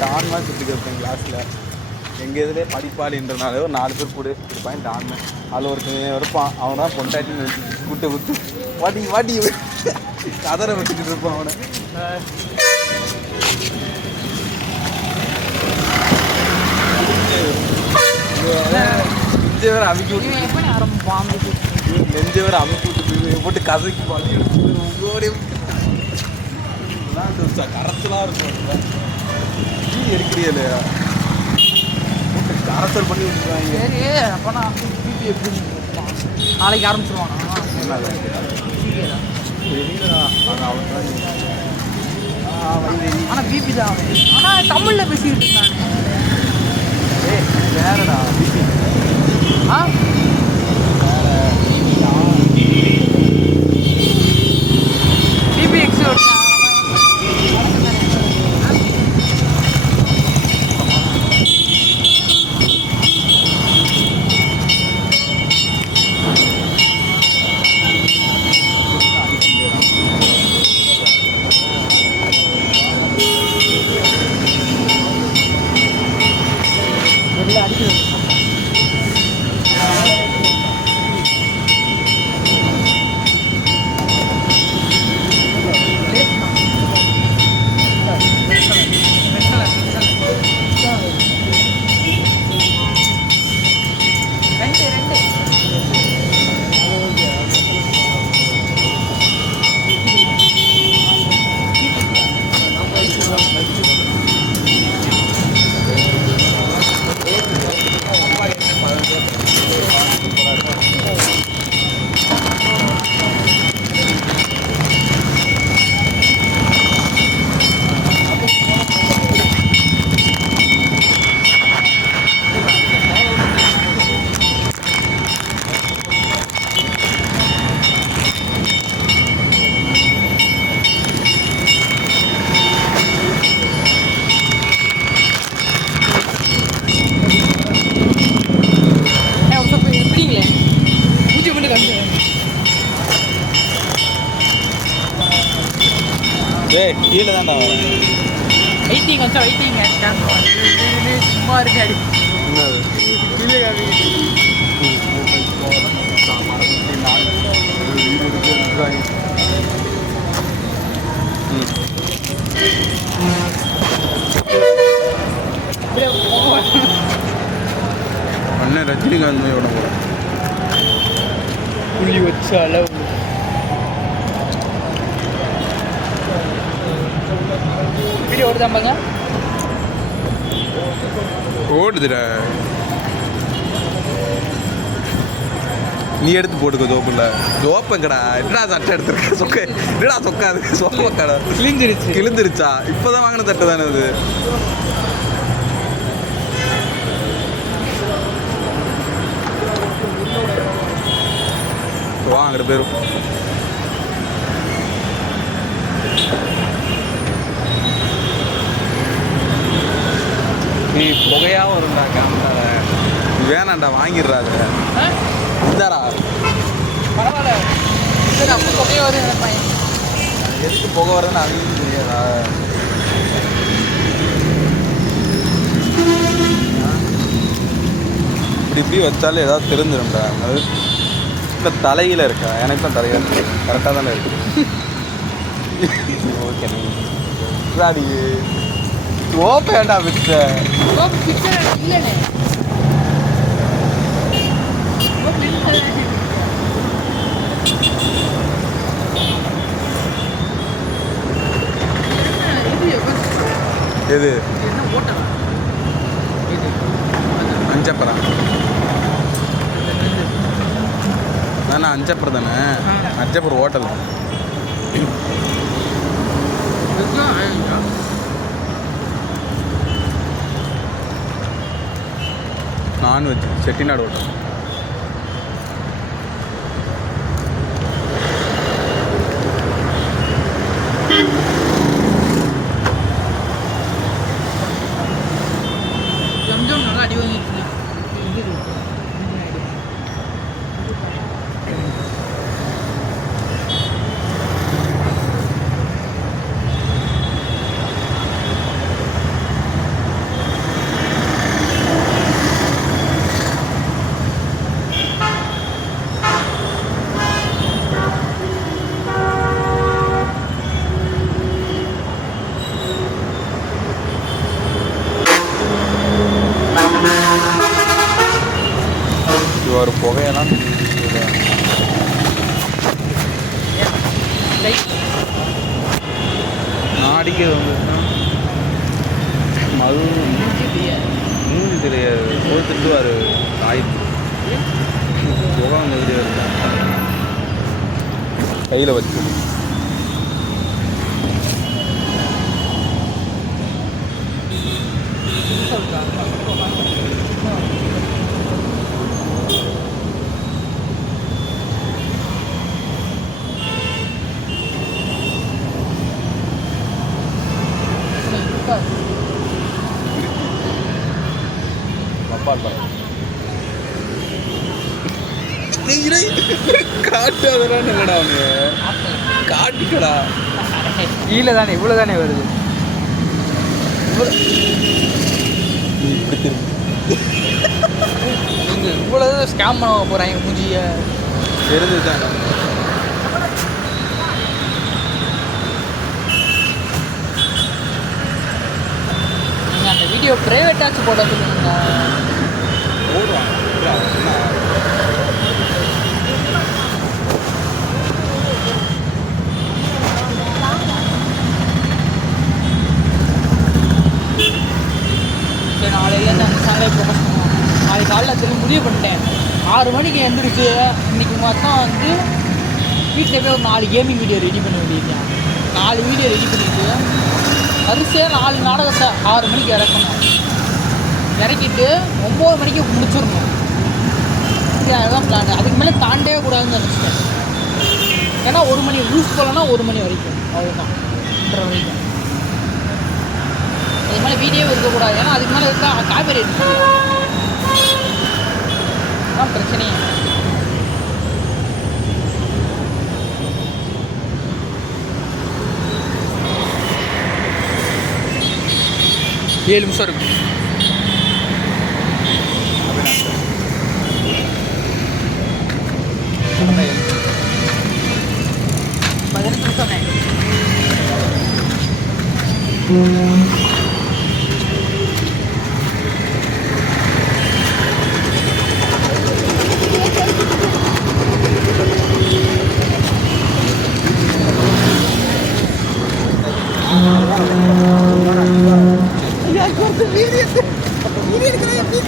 Don மாதிரி சுற்றிட்டு இருப்பேன் கிளாஸில். எங்கள் இதிலே படிப்பாளின்றனால ஒரு 4 பேர் கூட சுற்றிருப்பான் டான்னு. அதில் ஒருத்தன் இருப்பான், அவன் தான் பொண்டாட்டின்னு கூட்டு விட்டு வாட்டி வாட்டி கதரை வச்சுக்கிட்டு இருப்பான் அவனை. நெஞ்ச வேற அமுக்கி விட்டு போட்டு கதைக்கு பண்ணி கரைச்சலாக இருக்கும். நீ எடுக்கிறீ இல்லையா கரைச்சல் பண்ணி விட்டுருவாங்க. சரி அப்போனா பிபி எப்படி நாளைக்கு ஆரம்பிச்சிருவானா? ஆனால் பிபி தான் அவன். ஆனால் தமிழில் பேசிக்கிட்டு இருந்தாங்க. வேறடா பிபி. ஆ பிபி எக்ஸ் கீழே தான்டா வெயிட்டிங் கொஞ்சம் வெயிட்டிங்க சும்மா இருக்காடி கீழே அண்ணன் ரஜினிகாந்த் விட போகிறேன் புள்ளி வச்ச அளவு வீடியோ ஓடுதாம்பாங்க ஓடுதுடா. நீ எடுத்து போட்டுக்கோ தோப்புல தோப்பங்கடா. என்னடா சட்டை எடுத்துருக்க சொக்க என்னடா சொக்காது சோப்பக்கடா கிழிந்துருச்சா? இப்போதான் வாங்கின சட்டை தானே அது. வா அங்கிட்ட பேரும் நீ புகையாகவும் இருந்தா காமிட்டார வேணாண்டா வாங்கிடுறாரு. இந்தாரா பரவாயில்ல புகையை வருது பையன் எதுக்கு புகை வருதுன்னு அவங்களுக்கு தெரியாதா? இப்படி வச்சாலே ஏதாவது தெரிஞ்சிடும்டா. அது இல்லை தலையில் இருக்கா? எனக்கு தான் தலையில் இருக்கு. கரெக்டாக தானே இருக்கு. ஓகே நீ ஓப்ப ஏண்டா விட்ட இல்லைண்ணே எது அஞ்சப்பறம் தானே? அஞ்சப்பறம் தானே? அஞ்சப்பறம் ஹோட்டல் நான்வெஜ் செட்டிநாடு ஹோட்டல். கொஞ்சம் நல்லா அடி வாங்கிட்டு எல்லாம் நாடிக்கு வந்துச்சுன்னா மது மூஞ்சி தெரியாது ஒரு திட்டுவார் ஆயுது முகம் வந்து தெரியாது கையில் வச்சு காட்டாதான் இல்லடா அவனு காட்டுக்கடா கீழே தானே இவ்வளோ தானே வருது இப்படி திரும்பி நீங்கள் இவ்வளோ தான் ஸ்கேம் பண்ண போகிறாங்க மூஞ்சியை தெரிஞ்சுட்டாங்க நீங்கள் அந்த வீடியோ ப்ரைவேட்டாச்சு போட சொல்லுங்க போடுவாங்க சரி நாளையிலேருந்து அந்த சேனலை ஃபோக்கஸ் பண்ணுவோம் நாளைக்கு காலையில் திரும்பி முடிவு பண்ணிட்டேன் 6 மணிக்கு எழுந்திரிச்சு இன்றைக்கி மொத்தம் வந்து வீட்டில் போய் ஒரு 4 கேமிங் வீடியோ ரெடி பண்ண வேண்டியிருக்கேன் 4 வீடியோ ரெடி பண்ணிவிட்டு வரிசையாக 4 நாடகத்தை 6 மணிக்கு இறக்கணும் இறக்கிட்டு 9 மணிக்கு முடிச்சிடணும் சரி அதுதான் பிளான் அதுக்கு மேலே தாண்டவே கூடாதுன்னு நினச்சிட்டேன் ஏன்னா 1 மணி லூஸ் போகலன்னா 1 மணி வரைக்கும் அவ்வளோதான் 1:30 வரைக்கும் அது மேலே வீடியோ இருக்கக்கூடாது ஏன்னா அதுக்கு மேலே இருக்கா காப்பி தான் பிரச்சனையே 7 நிமிஷம் இருக்கும்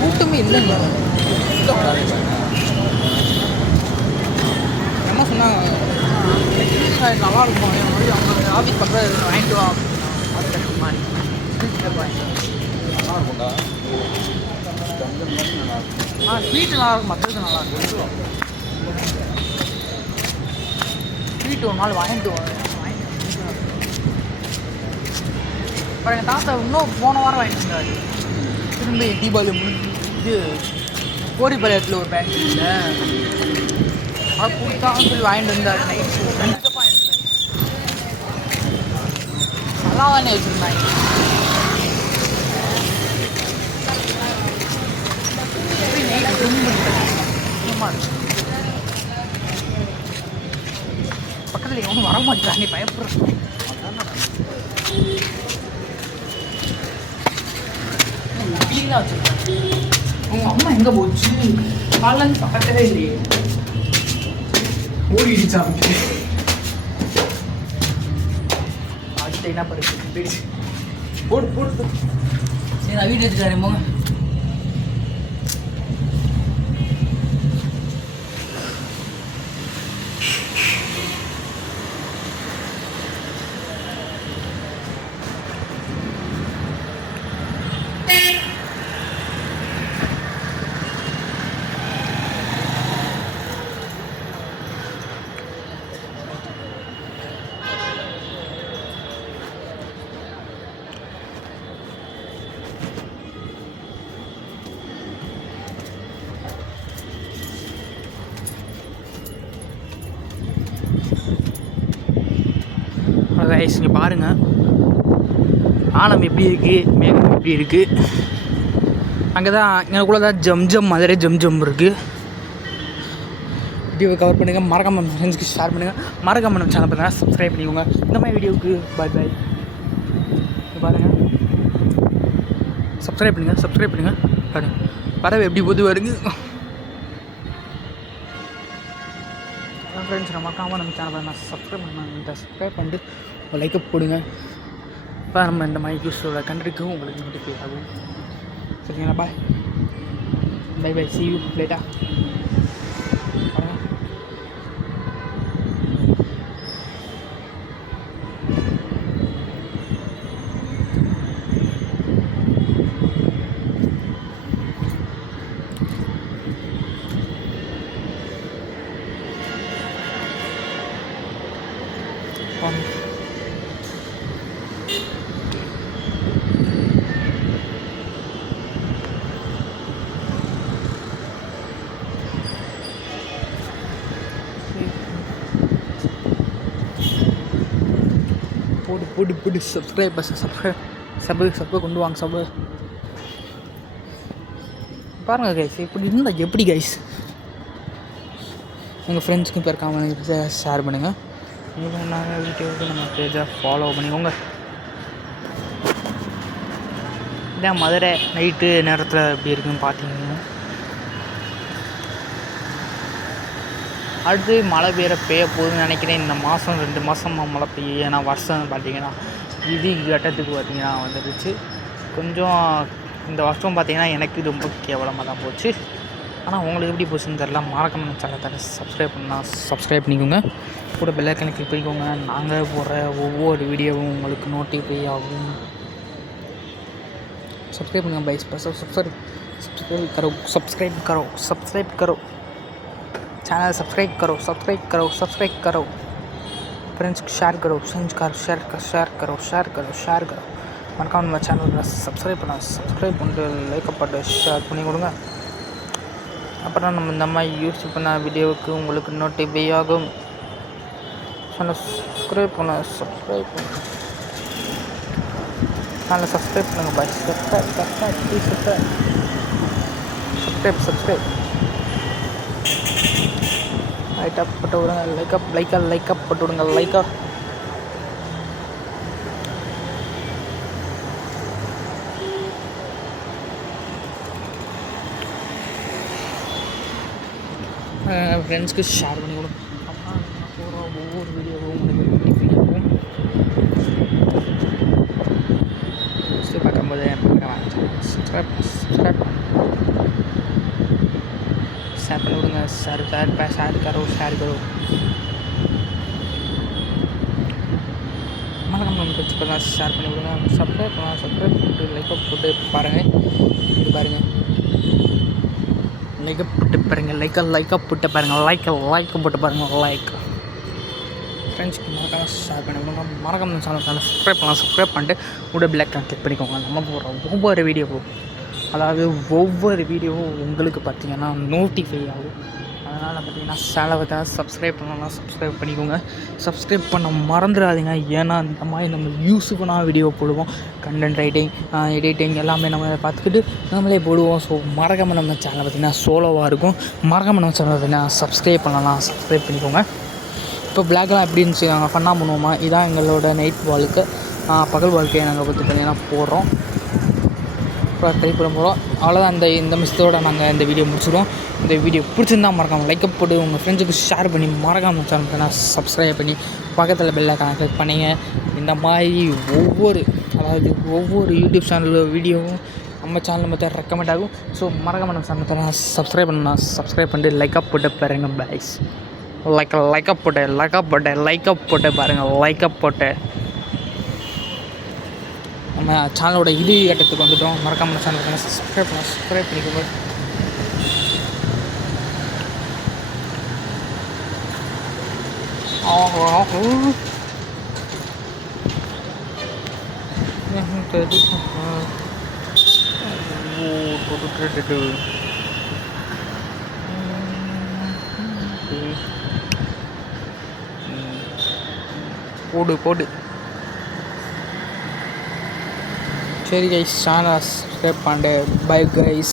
கூட்டமே இல்லைங்க என்ன சொன்னாங்க நல்லா இருக்கும் அவங்க ஆஃபீஸ் பக்கத்தில் வாங்கிட்டு வா அது மாதிரி நல்லா இருக்கும்டா ஸ்வீட்டு நல்லா இருக்கும் மற்றது நல்லா இருக்கும் ஸ்வீட் ஒரு நாள் வாங்கிட்டு அப்புறம் எங்கள் தாத்தா இன்னும் போன வாரம் வாங்கிட்டு இருந்தாரு திரும்பி தீபாவளி முடிஞ்சு இது கோரிப்பாளையத்தில் ஒரு பேங்க் இல்லை அது கொடுத்தான்னு சொல்லி வாங்கிட்டு வந்தார் நைட்டு 2 கப் வாங்கிட்டு இருந்தார் நல்லா தானே வச்சுருந்தாங்க நைட்டு ட்ரிம் பண்ணிட்டேன் பக்கத்தில் எவனும் வரமாட்டான் நீ பயப்படுற க்ளீனாக வச்சுருக்காங்க உங்கள் அம்மா எங்கே போச்சு காலையில் பார்க்கவே இல்லையே ஓடிடுச்சா அடுத்த என்ன பண்ணுறது போடு போடு சரி நான் வீடு எடுத்துட்டாரு போங்க கைஸ் இங்கே பாருங்கள் ஆலம் எப்படி இருக்குது மேகம் எப்படி இருக்குது அங்கே தான் எனக்குள்ளே தான் ஜம் மதுரை ஜம் இருக்குது வீடியோவை கவர் பண்ணுங்கள் மறக்காம ஃப்ரெண்ட்ஸ்க்கு ஷேர் பண்ணுங்கள் மறக்காம நம்ம சேனல் பண்ணுங்கள் சப்ஸ்கிரைப் பண்ணிக்கோங்க இந்த மாதிரி வீடியோவுக்கு பாய் பாருங்கள் சப்ஸ்கிரைப் பண்ணுங்கள் பாருங்கள் பறவை எப்படி போது வருங்க ஃப்ரெண்ட்ஸ் நம்ம சேனலை நான் சப்ஸ்கிரைப் பண்ணிட்டு ஒரு லைக்கை போடுங்க. இப்போ நம்ம இந்த மாதிரி யூஸோட கண்டிக்கும் உங்களுக்கு நோட்டிஃபை ஆகும். சரிங்களா? Bye bye bye, see you later. போடு சப்ஸ்கிரைப் கொண்டு வாங்க. பாருங்கள் கைஸ், இப்படி இருந்தால் எப்படி கைஸ்? உங்கள் ஃப்ரெண்ட்ஸுக்கும் பேருக்காம ஷேர் பண்ணுங்கள். உங்களுக்கு நாங்கள் வீடியோவுக்கு நம்ம பேஜை ஃபாலோ பண்ணிக்கோங்க. இதான் மதுரை நைட்டு நேரத்தில் எப்படி இருக்குன்னு பார்த்தீங்கன்னா, அடுத்து மழை பெய்ய போகுதுன்னு நினைக்கிறேன். இந்த மாதம் 2 மாதமாக மழை பெய்யும். ஏன்னா வருஷம் பார்த்திங்கன்னா இது கட்டத்துக்கு பார்த்திங்கன்னா வந்துடுச்சு. கொஞ்சம் இந்த வருஷம் பார்த்திங்கன்னா எனக்கு ரொம்ப கேவலமாக தான் போச்சு. ஆனால் உங்களுக்கு எப்படி போச்சுன்னு தெரில. மறக்காம சேனலை சப்ஸ்கிரைப் பண்ணிக்கோங்க. கூட பெல் ஐக்கானை கிளிக் பண்ணிக்கோங்க. நாங்கள் போடுற ஒவ்வொரு வீடியோவும் உங்களுக்கு நோட்டிஃபை ஆகும். सब्सक्राइब करना भाई, सब्सक्राइब करो चैनल, सब्सक्राइब करो फ्रेंड्स को शेयर करो மறக்காம நம்ம சேனலில் சப்ஸ்கிரைப் பண்ணிட்டு லைக் பண்ணிட்டு ஷேர் பண்ணி கொடுங்க. அப்புறம் நம்ம இந்த மாதிரி யூஸ் பண்ண வீடியோவுக்கு உங்களுக்கு நோட்டிஃபை ஆகும். சப்ஸ்கிரைப் பண்ணுங்கள் பாய். சப்ஸ்கிரைப் லைட்டாக போட்டு விடுங்க. லைக்கப் போட்டு விடுங்க. லைக்கா ஃப்ரெண்ட்ஸ்க்கு ஷேர் பண்ணி கொடுங்க. அப்புறம் நான் போகிற ஒவ்வொரு வீடியோவும் உங்களுக்கு நோட்டிஃபை ஆகும். ஃபஸ்ட்டு பார்க்கும்போது சப்ஸ்கிரைப் ஷேர் பண்ணி விடுங்க. ஷேர் கரோ மறக்காம நம்ம வச்சு பண்ணால் ஷேர் பண்ணி விடுங்க. சப்ஸ்கிரைப் பண்ணிட்டு லைக்கப் போட்டு பாருங்கள். இது பாருங்கள், லைக்கப் போட்டு பாருங்கள். லைக்கப் போட்டு பாருங்கள். லைக் போட்டு பாருங்கள். லைக் ஃப்ரெண்ட்ஸ்க்கு மறக்காம ஷேர் பண்ணி விடுங்க. மறக்காம நம்ம சேனல் சப்ஸ்கிரைப் பண்ணிட்டு கூட பிளாக் கிளிக் பண்ணிக்கோங்க. நம்ம போடுற ஒவ்வொரு வீடியோவும் உங்களுக்கு பார்த்திங்கன்னா நோட்டிஃபை ஆகும். அதனால் பார்த்திங்கன்னா சேனலை சப்ஸ்கிரைப் பண்ணிக்கோங்க. சப்ஸ்கிரைப் பண்ண மறந்துடாதீங்க. ஏன்னா இந்த மாதிரி நம்ம யூஸ்ஃபுல்லான வீடியோ போடுவோம். கண்டென்ட் ரைட்டிங், எடிட்டிங் எல்லாமே நம்ம பார்த்துக்கிட்டு நம்மளே போடுவோம். ஸோ மறக்காமல் நம்ம சேனல் பார்த்திங்கன்னா சோலோவாக இருக்கும். மறக்காமல் நம்ம சேனல் பார்த்திங்கன்னா சப்ஸ்கிரைப் பண்ணிக்கோங்க. இப்போ பிளாக்லாம் எப்படி இருந்துச்சு, நாங்கள் ஃபன்னாக பண்ணுவோமா? இதான் எங்களோட நைட் வாழ்க்கை, பகல் வாழ்க்கையை நாங்கள் பார்த்திங்கன்னா போடுறோம். ட்ரை பண்ண போகிறோம். அவ்வளோதான். இந்த மிஸ்தோடு நாங்கள் இந்த வீடியோ முடிச்சிடுவோம். இந்த வீடியோ பிடிச்சிருந்தால் மறக்காமல் லைக்கப் போட்டு உங்கள் ஃப்ரெண்ட்ஸுக்கு ஷேர் பண்ணி மறக்காமல் சேனல் சப்ஸ்கிரைப் பண்ணி பக்கத்தில் பெல் ஐக்கானை கிளிக் பண்ணிங்க. இந்த மாதிரி ஒவ்வொரு யூடியூப் சேனல் வீடியோவும் நம்ம சேனலில் மற்ற ரெக்கமெண்ட் ஆகும். ஸோ மறக்காமல் நம்ம சேனல் சப்ஸ்கிரைப் பண்ணிட்டு லைக்கப் போட்டு பாருங்கள் பாய்ஸ். லைக்கப் போட்டு பாருங்கள். லைக்கப் போட்டு நம்ம சேனலோட இறுதி கட்டத்துக்கு வந்துட்டோம். மறக்காம நம்ம சேனலுக்கு சப்ஸ்கிரைப் பண்ணிக்கோங்க. போடு சரி கைஸ், சேனலை சப்ஸ்கிரைப் பண்ணிட்டு பை கைஸ்.